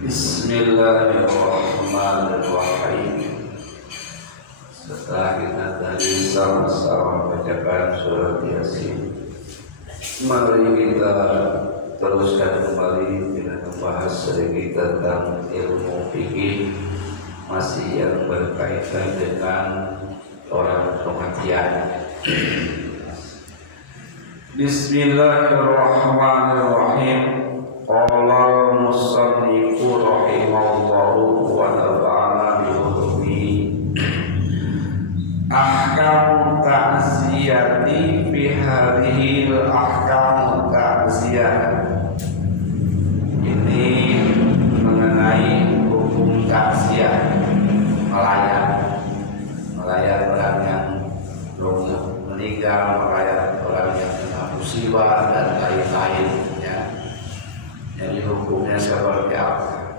Bismillahirrahmanirrahim. Setelah kita tadi sama-sama bacakan surat Yasin, mari kita teruskan kembali dengan membahas sedikit tentang ilmu fikih, masih yang berkaitan dengan orang kematian. Bismillahirrahmanirrahim. Qala musannifu rahimahullahu wa nafa'ana bihi. Ahkam ta'ziyati fi hadhihi al-ahkam ta'ziyah. Ini mengenai hukum ta'ziyah, melayat orang yang meninggal, melayat orang yang kena musibah dan lain-lain. Jadi hukumnya seperti apa?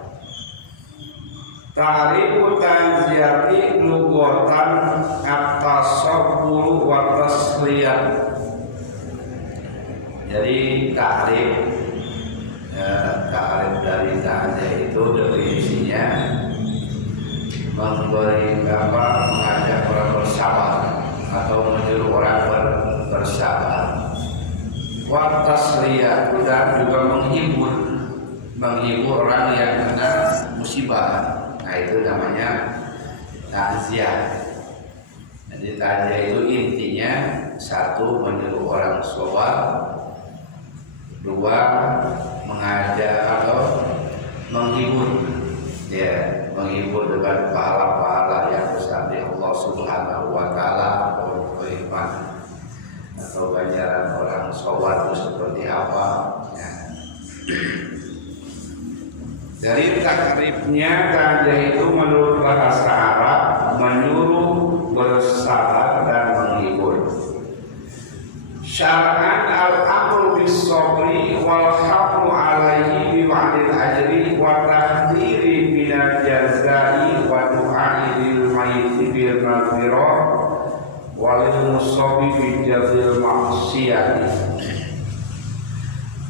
Ta'rifu ta'ziyati lughatan at-tasabbur wa tasliyah. Jadi ta'rif dari ta'ziyah itu definisinya mengajak orang bersabar atau menyuruh orang bersabar. Wa tasliyah dan juga menghibur orang yang kena musibah. Nah, itu namanya ta'ziyah. Jadi ta'ziyah itu intinya satu, menyuruh orang sholat, dua, mengajak atau menghibur, menghibur dengan pahala-pahala yang besar dari Allah Subhanahu wa Ta'ala, atau beriman, atau ganjaran orang sholat itu seperti apa. Dari takrifnya ta'ziyah itu menurut bahasa Arab menyuruh bersabar dan menghibur. Syar'an al-amru bis-sabri wal hamlu alaihi bi wa'dil ajri wa tahdhiri minal jazai wa du'ai lil mayyit bil maghfirah walil musabi bi jazil ma'siyah.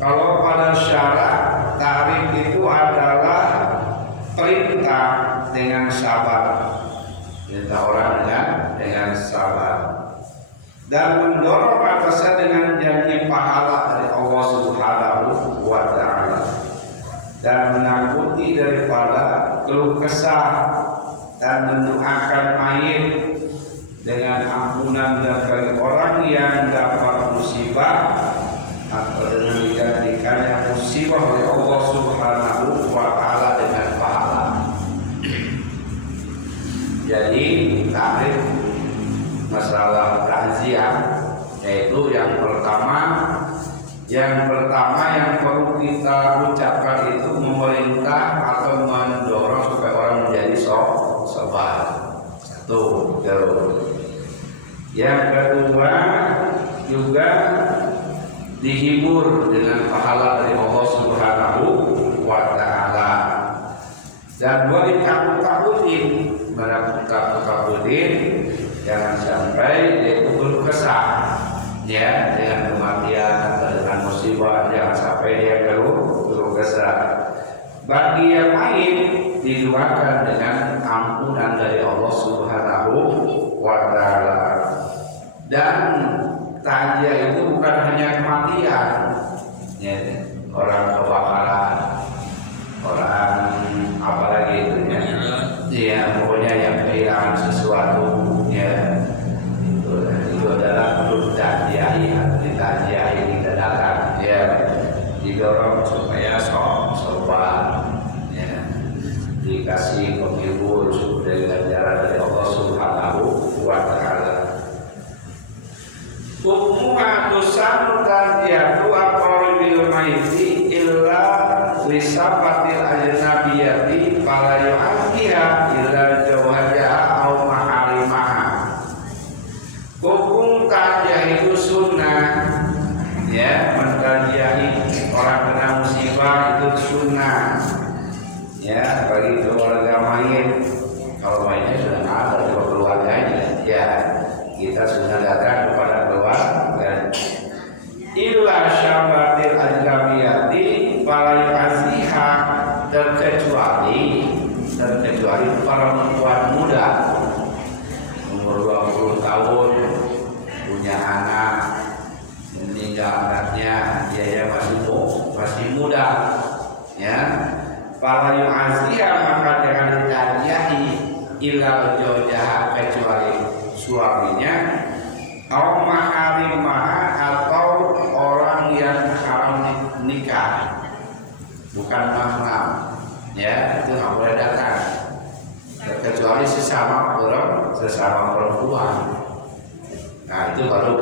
Kalau pada syarat ta'rif itu adalah perintah dengan sabar, perintah orang dengan sabar, dan mendorong atasnya dengan janji pahala dari Allah Subhanahu wa Ta'ala, dan menakuti daripada keluh kesah, dan mendoakan mayit dengan ampunan dari orang yang dapat musibah atau dengan digantikannya musibah oleh Allah Subhanahu wa Ta'ala dengan pahala. Jadi takrif masalah ta'ziyah yaitu yang pertama yang perlu kita ucapkan itu memerintah atau mendorong supaya orang menjadi sabar. Satu, yang kedua juga dihibur dengan pahala dari Allah Subhanahu wa Ta'ala, dan boleh takut-takutin, jangan sampai dia keluh kesah dengan kematian atau dengan musibah, jangan sampai dia keluh kesah. Bagi yang lain didoakan dengan ampunan dari Allah Subhanahu wa Ta'ala. Dan ta'ziyah itu bukan hanya kematian, orang kebakaran, orang apalagi itu pokoknya yang kehilangan sesuatu, itu adalah perlu ta'ziyahi didadakan, didorong supaya sopan, dikasih penghibur dari ganjaran dari Allah Subhanahu wa Ta'ala. Hukumnya dosa ta'ziyatu aqrabil maiti illa lisafatil ajnabiyati fala yu'adhiha illa jawhajaha aw maharimaha. Hukum ta'ziyah itu sunnah, menta'ziyahi orang kena musibah itu sunnah, bagi keluarga mayit. Kalau mayitnya sudah ada di keluarganya, kita sudah datang kepada keluarga. Illa syabatil ajnabiyati fala yu'adhiha, terkecuali kecuali perempuan muda umur 20 tahun punya anak, meninggal anaknya, dia masih muda, ya. Fala yu'azziha, maka jangan ditajiahi illa zawjaha, kecuali suaminya, au maharimaha, atau orang yang haram nikah, bukan mahram, ya, itu nggak boleh datang, kecuali sesama perempuan. Nah itu baru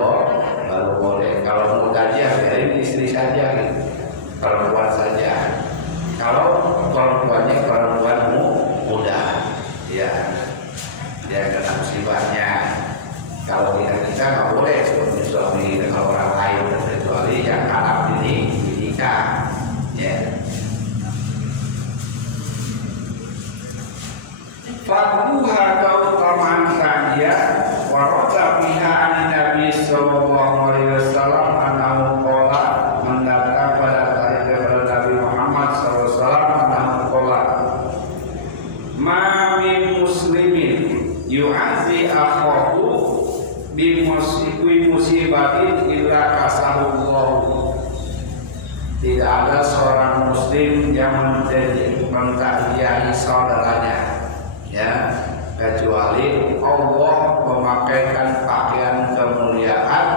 boleh. Kalau mau tajiah dari istri saja, gitu, perempuan saja. Kalau perempuannya perempuan muda, ya, dia kena musibahnya. Kalau kita nggak boleh suami dengan orang lain, kecuali yang haram ini dinikah, ya. Fadluha keutamaan saja, waroda biha ani Nabi sallallahu alaihi wasallam anahu qala, mendatang pada kepada Nabi Muhammad sallallahu alaihi wasallam anahu qala, ma min muslimin yu'azzi akhahu bi musibatin illa kasahullahu. Tidak ada seorang muslim yang mentakziahi saudaranya, ya, kecuali Allah memakaikan pakaian kemuliaan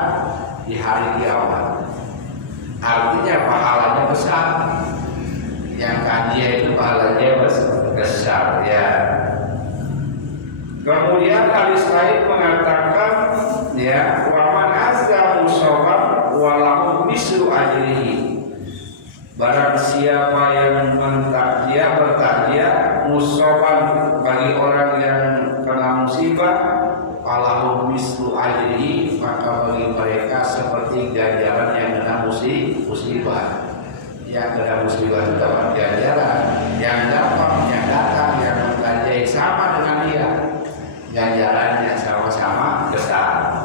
di hari kiamat. Artinya pahalanya besar. Yang kajian itu pahalanya besar, ya. Kemudian hadis lain mengatakan, ya, wa man azza musaban walahu mislu ajrihi. Barang siapa yang bertakziah musaban, bagi orang yang kena musibah, falahu mislu ajrihi, maka bagi mereka seperti ganjaran yang kena musibah. Yang kena musibah itu dapat ganjaran, yang datang yang bertakziah sama dengan dia, ganjarannya sama-sama besar.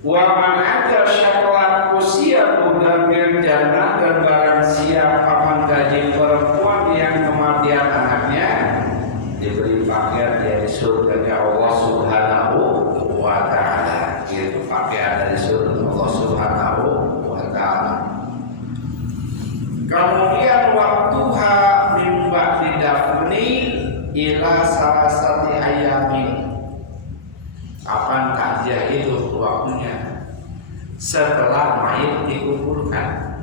Wa man ajal syaklat usiyahu dalam jannah, dan barang siapa menggaji perempuan yang kematian anaknya, diberi pakaian dari surga Allah Subhanahu wa ta'ala. Itu pakaian dari surga Allah Subhanahu wa ta'ala. Kemudian waktuha min ba'di dafni ila salasati ayamin. Kapan takziah itu waktunya? Setelah mayit dikuburkan.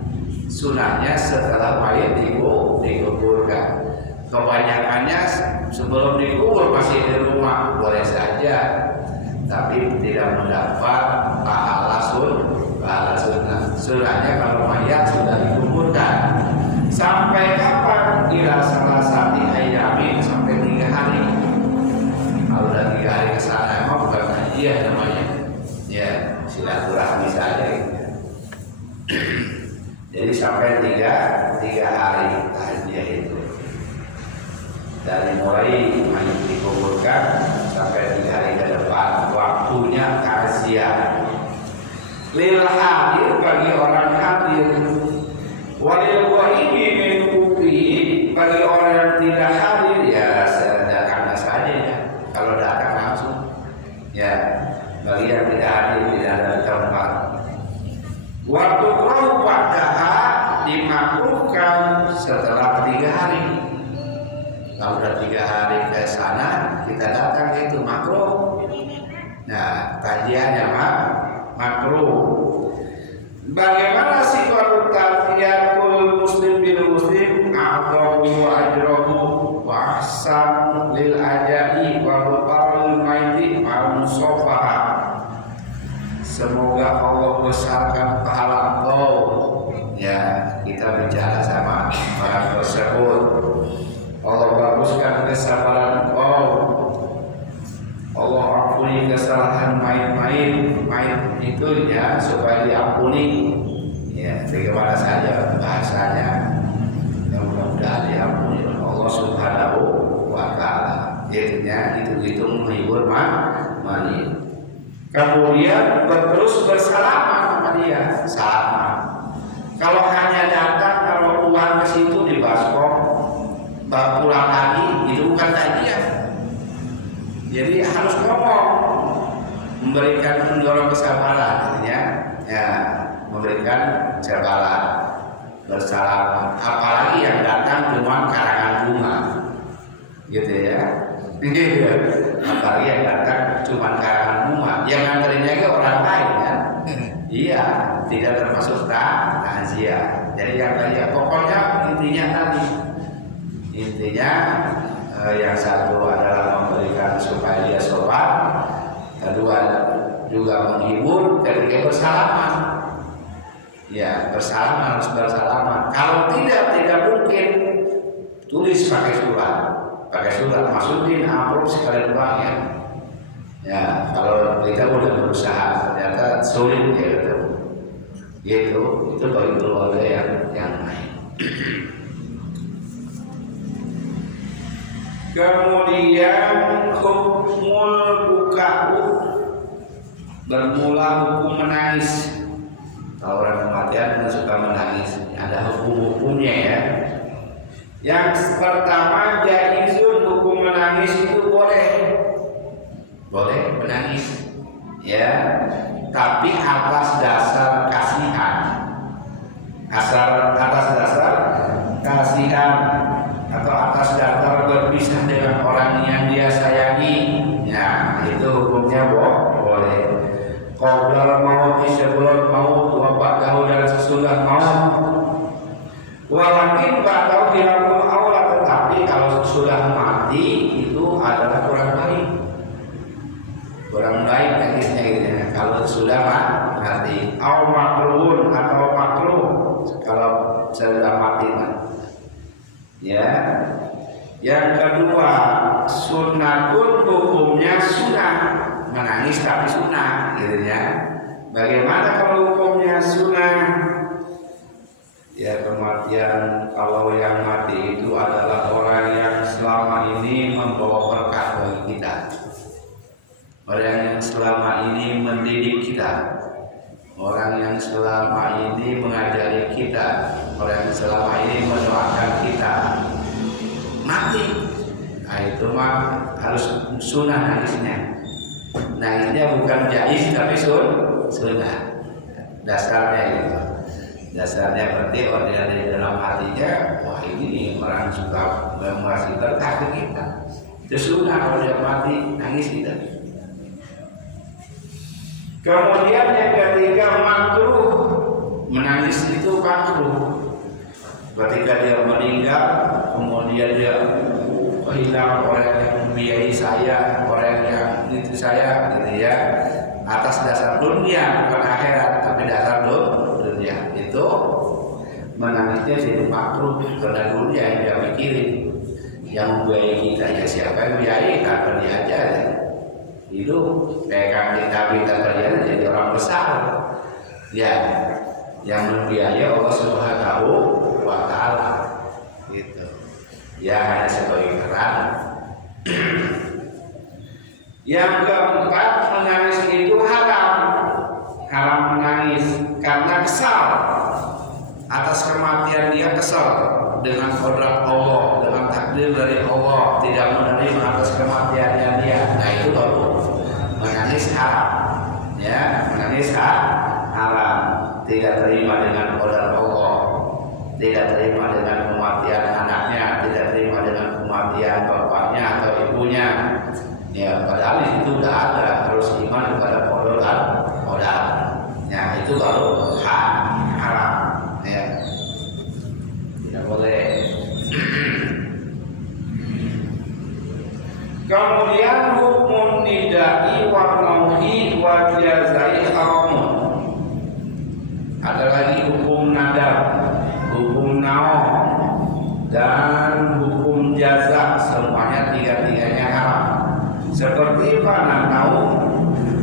Sunahnya setelah mayit dikuburkan. Kebanyakannya sebelum dikubur masih di rumah, boleh saja, tapi tidak mendapat pahala sunnah. Sunahnya kalau mayat sudah dikuburkan. Sampai kapan? Ila salasati ayamin, sampai 3 hari. Kalau udah 3 hari ke sana emang bukan kajian namanya, ya, silaturahmi saja, gitu. Jadi sampai 3 hari kajian itu, dari mulai mayit dikuburkan sampai 3 hari ke depan, waktunya kajian. Lil hadir, bagi orang hadir, walil ghaibi min kubri, bagi orang yang tidak hadir, ya karena saja, ya. Kalau datang langsung, ya, bagi yang tidak hadir tidak ada tempat. Waktu roh ba'daha, dimakruhkan setelah 3 hari. Kalau udah 3 hari ke sana, kita datang, itu makruh. Nah, kajiannya makruh. Bagaimana sifat taziyatul muslim bil muslim? A'dhamu wa ajrahu wa ahsan lil ajai wa mutarul maiti ma'al musafaha. Semoga Allah besarkan pahala engkau, ya, kita bicara sama orang tersebut. Allah baguskan kesabaran engkau, Allah ampuni kesalahan mayit itu, ya, supaya diampuni, ya, bagaimana saja bahasanya, yang mudah-mudahan diampuni Allah Subhanahu wa ta'ala. Jadinya itu menghibur mayit. Kemudian terus bersalaman sama dia, salaman. Kalau hanya datang, kalau uang ke situ di baskom, pulang lagi, itu bukan takziah. Jadi harus ngomong, mendorong kesabaran, ya, memberikan kesabaran, bersalaman. Apalagi yang datang cuma karangan bunga, gitu ya. Apalagi yang datang cuma karangan bunga, yang nganterinnya ke orang lain kan? Iya, tidak termasuk takziah. Jadi yang tadi, pokoknya intinya tadi, yang satu adalah memberikan supaya dia sholat, kedua juga menghibur, ketiga bersalaman. Ya, bersalaman, harus bersalaman. Kalau tidak mungkin, tulis pakai surat, masukin amplop sekalian uangnya. Ya, kalau kita udah berusaha, ternyata sulit ya itu bagi keluarga yang lain. Kemudian hukmul buka'u, bermula hukum menangis. Kalau orang kematian suka menangis, ada hukum-hukumnya ya. Yang pertama, jaizun, hukum menangis itu boleh menangis ya, tapi atas dasar kasihan, atau atas dasar berpisah dengan orang yang dia sayangi. Ya, itu hukumnya boleh. Qoblal maut, sebelum maut, wa ba'dahu, dan sesudah maut. Walakin ba'dahu hilaful aula, tetapi kalau sudah mati itu adalah kurang baik nangisnya gitu ya. Kalau sudah mati, au makruhun, atau makruh kalau sudah mati ya. Yang kedua, sunnatun, hukumnya sunnah, menangis tapi sunnah gitu ya. Bagaimana kalau hukumnya sunnah? Ya, kematian, kalau yang mati itu adalah orang yang selama ini membawa berkah bagi kita, orang yang selama ini mendidik kita, orang yang selama ini mengajari kita, orang yang selama ini mendoakan kita, mati. Nah, itu mah harus sunnah nangisnya. Nangisnya bukan jaiz tapi sunnah. Dasarnya itu. Dasarnya berarti orang yang di dalam hatinya, wah ini orang suka mengasih berkah ke kita. Itu sunnah, kalau dia mati nangis kita. Kemudian yang ketiga, makruh, menangis itu makruh. Ketika dia meninggal, kemudian dia kehilangan orang yang membiayai saya, orang yang itu saya, gitu ya, atas dasar dunia, bukan akhirat, tapi dasar dunia, itu menangisnya jadi makruh karena dunia yang dia pikirin. Yang membiayai kita ya siapa yang membiayai, kan dia aja itu kayak kita jadi orang besar ya, yang membiayai Allah Subhanahu wa Ta'ala gitu ya, hanya sebagai peran. Yang keempat, menangis itu haram menangis karena kesal atas kematian dia, kesal dengan kodrat Allah, dengan takdir dari Allah, tidak menerima atas kematiannya dia. Nah, itu baru menangis haram ya, menangis haram, tidak terima dengan kodrat Allah, tidak terima dengan kematian anaknya, tidak terima dengan kematian bapaknya atau ibunya ya, padahal itu sudah ada, harus iman kepada kodrat. Ya, itu baru haram ya, tidak boleh. Kemudian hukum nidai wa nauhi wa jazai haramun. Ada lagi hukum nadab, hukum naoh, dan hukum jaza, semuanya tiga-tiganya haram. Seperti mana tahu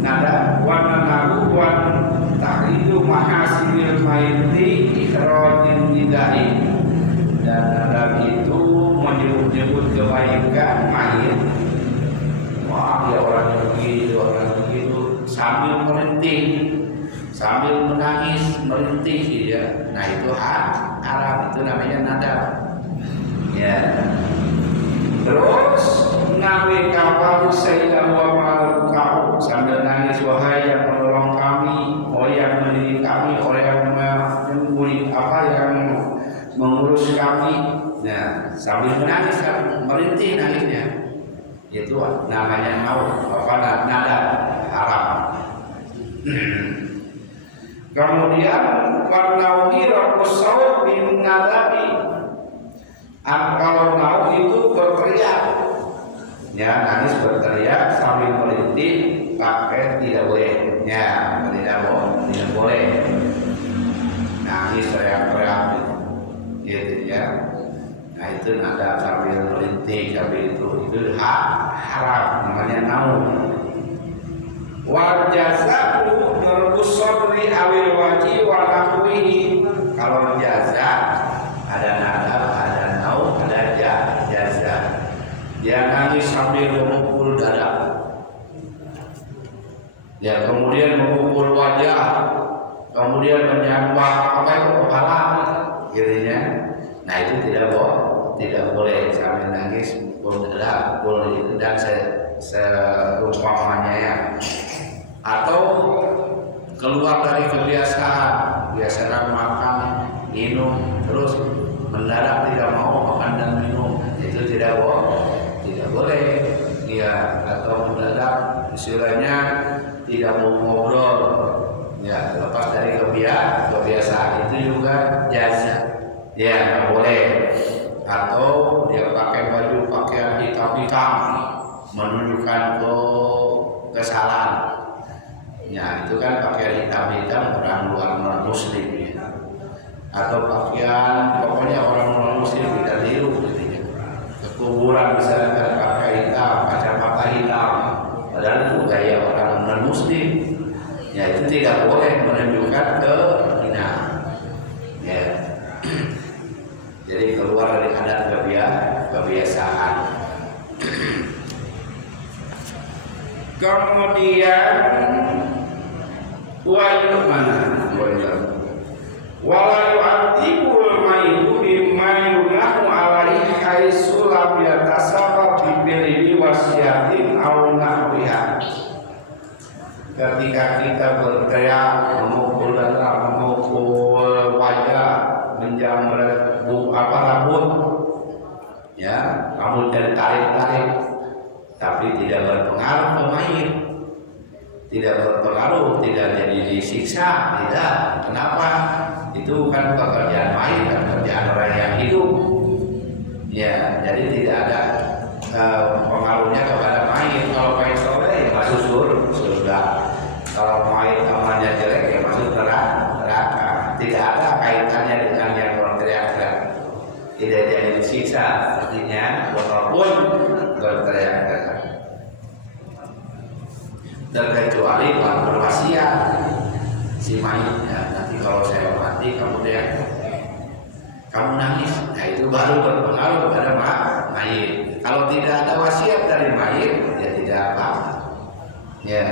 nada wana nahu wan tahridu mahasinil maiti ikhrajin nidai, dan nadab itu menyebut-nyebut kebaikan mayit. Wah, ya orang yang begitu sambil merintih, sambil menangis, merintih ya. Nah, itu haram, itu namanya nadab ya. Terus nabi kapal saya wa malukau sambil nangis, wahai yang menolong kami, yang mendidik kami, yang mengurus kami. Nah, sambil menangis, merintih nangisnya. Itu namanya nada haram. Kemudian warnawi rabbus saud bin nadabi. Kalau nau itu berteriak, ya nangis berteriak sambil merintih, pakai tidak boleh, ya tidak boleh nangis teriak-teriak gitu ya. Nah itu nada sambil merintih, tapi itu haram, namanya nau. Wajazaku nurus sabri awil waji wa nahwihi. Kalau jaza ada nada, ada nau, ada jaza. Dia nangis sambil memukul dada, ya kemudian memukul wajah, kemudian menyambar kepala, gitu ya. Nah itu tidak boleh sambil nangis memukul dada, boleh dan seumpamanya ya. Atau keluar dari kebiasaan makan, minum, terus mendadak tidak mau makan dan minum, itu tidak boleh. Ya, atau mendadak istilahnya tidak mau ngobrol, ya lepas dari kebiasaan, itu juga jaza, ya nggak boleh. Atau dia pakai pakaian hitam menunjukkan kesalahan. Ya itu kan pakaian hitam orang luar non muslim ya. Atau pakaian pokoknya orang non muslim tidak tiru gitu ya. Ke kuburan misalnya pakai hitam, kacamata hitam, padahal itu gaya orang non muslim. Ya itu tidak boleh menunjukkan kehinaan. Ya. Jadi keluar dari adat kebiasaan. Kemudian wala yu'adibul mayyitu bimma yunahu alaihi haitsu lam yatasabab bi wasiyatin aw nahwiha. Ketika kita berteriak, memukul dada, memukul wajah, menjamret rambut, ya rambut dan tarik, tapi tidak berpengaruh ke mayit, tidak berpengaruh, tidak jadi disiksa, tidak. Kenapa? Itu bukan pekerjaan mayit, dan pekerjaan orang yang hidup. Ya, jadi tidak ada pengaruhnya kepada mayit. Kalau mayit soleh ya masuk surga. Kalau mayit amalnya jelek ya masuk neraka. Tidak ada kaitannya dengan yang berteriak-teriak. Tidak jadi disiksa, artinya walaupun berteriak-teriak. Terkecuali kalau berwasiat si mayitnya, nanti kalau saya mati kamu nangis, nah itu baru berpengaruh kepada mayit. Kalau tidak ada wasiat dari mayit, ya tidak apa-apa. Ya.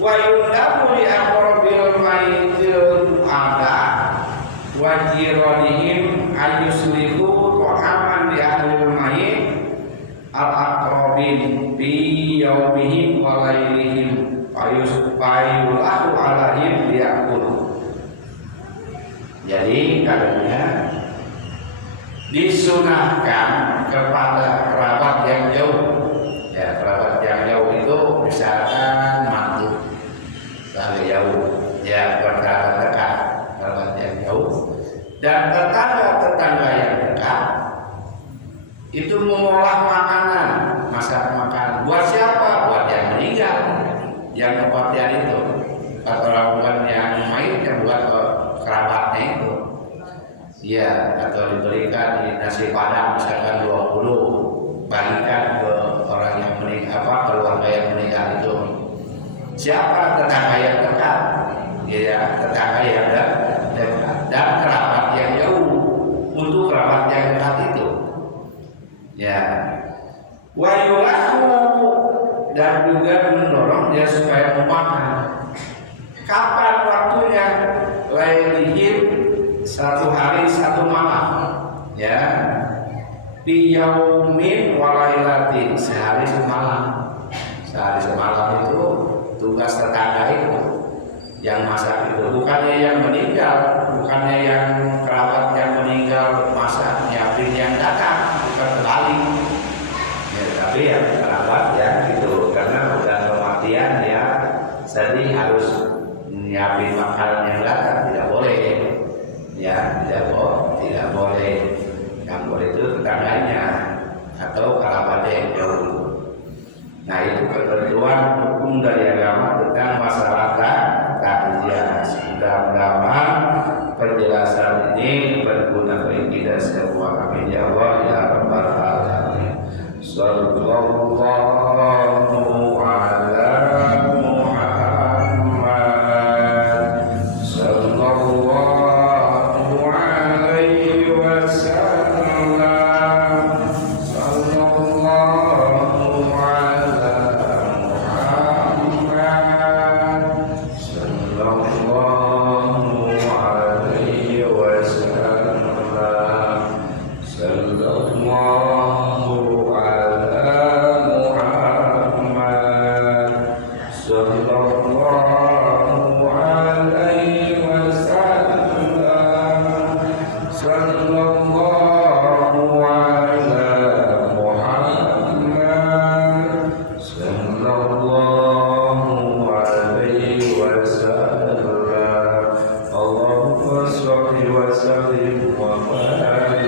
Wa yundabu li aqrabil mayyitil du'ada wa jiranihim ayyuslihu ta'aman li ahlil mayyit al-aqrabin bi yaumihim wa lailihim ayulahu alaihim liyakul. Jadi katanya disunahkan kepada kerabat yang jauh. Ya, kerabat yang jauh itu misalkan mantu dari jauh, ya kerabat dekat, kerabat yang jauh, dan tetangga yang dekat itu mengolah makanan, masak makanan. Buat siapa? Buat yang meninggal, yang kematian itu. Atau bukan yang mayit, yang buat kerabatnya itu. Ya, atau diberikan di nasi padang misalkan 20, bagikan ke orang yang meninggal, keluarga yang meninggal itu. Siapa? Tetangga yang dekat, ya tetangga yang dekat, dan kerabat yang jauh. Untuk kerabat yang dekat itu, ya wayulahu, dan juga mendorong dia supaya memakan. Kapan waktunya? Lailihim, satu hari satu malam, ya Fi yaumin walailatin, sehari semalam. Sehari semalam itu tugas tetangga itu yang masak itu, bukannya yang meninggal, bukannya yang kerabat yang meninggal masak nyiapin yang datang, bukan kebalik ya, tapi yang kerabat ya gitu, karena udah kematian ya sedih harus nyiapin makanan yang datang, tidak boleh ya, tidak boleh. Yang boleh itu tetangganya atau kerabatnya yang jauh. Nah itu ketentuan hukum dari agama tentang masyarakat takziah. Mudah-mudahan penjelasan ini berguna bagi kita semua. Amin ya Allah ya rabbal alamin. Sallallahu ala Muhammad sallallahu alaihi wasallam sallallahu ala Muhammad sallallahu alaihi wasallam sallallahu ala Muhammad sallallahu alaihi wasallam sallallahu ala Muhammad sallallahu alaihi wasallam. Allahumma shalli wa sallim wa barik